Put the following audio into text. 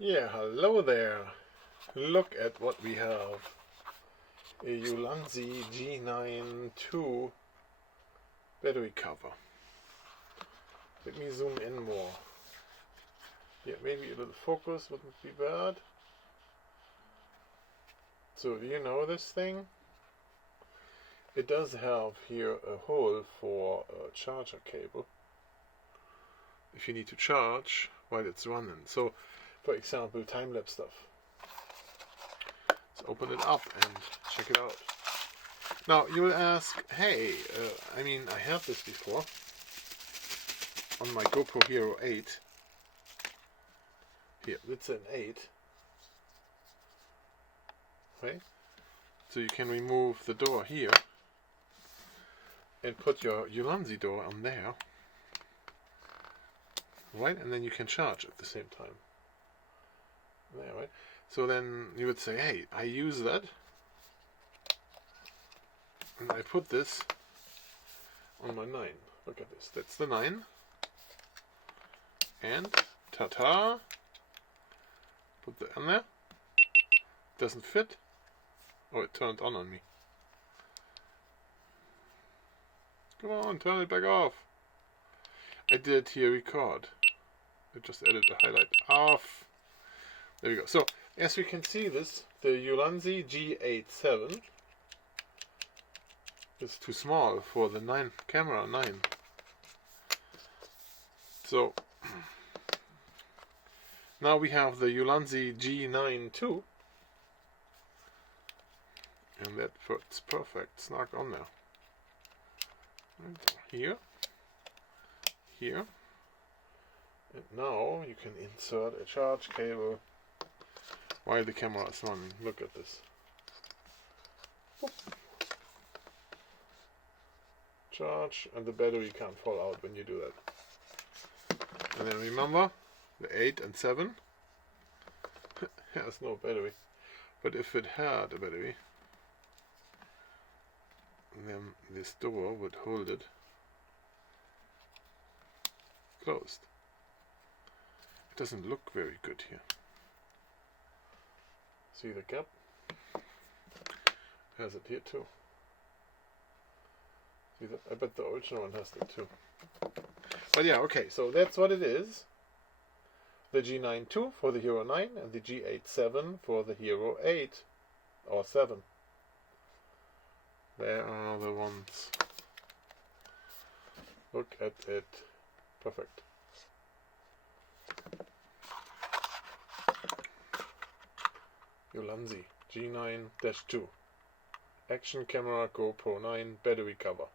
Yeah, hello there. Look at what we have. A Ulanzi G9 battery cover. Let me zoom in more. Yeah, maybe a little focus wouldn't be bad. So do you know this thing? It does have here a hole for a charger cable. If you need to charge while it's running. So, for example, time-lapse stuff. Let's open it up and check it out. Now, you will ask, hey, I had this before on my GoPro Hero 8. Here, it's an 8. Okay, so you can remove the door here and put your Ulanzi door on there. Right, and then you can charge at the same time. There, right? So then you would say, hey, I use that. And I put this on my 9. Look at this. That's the 9. And ta-ta. Put that on there. Doesn't fit. Oh, it turned on me. Come on, turn it back off. I did here record. I just added the highlight off. There we go. So, as we can see this, the Ulanzi G87 is too small for the camera 9. So, now we have the Ulanzi G9 II. And that fits perfect, snug on there. Here. Here. And now you can insert a charge cable while the camera is running. Look at this. Charge, and the battery can't fall out when you do that. And then remember, the 8 and 7 has no battery. But if it had a battery, then this door would hold it closed. It doesn't look very good here. See the gap? Has it here too. See that? I bet the original one has that too. But yeah, okay, so that's what it is. The G9 II for the Hero 9 and the G87 for the Hero 8 or 7. There are the ones. Look at it. Perfect. Ulanzi G9-2 Action Camera GoPro 9 battery cover.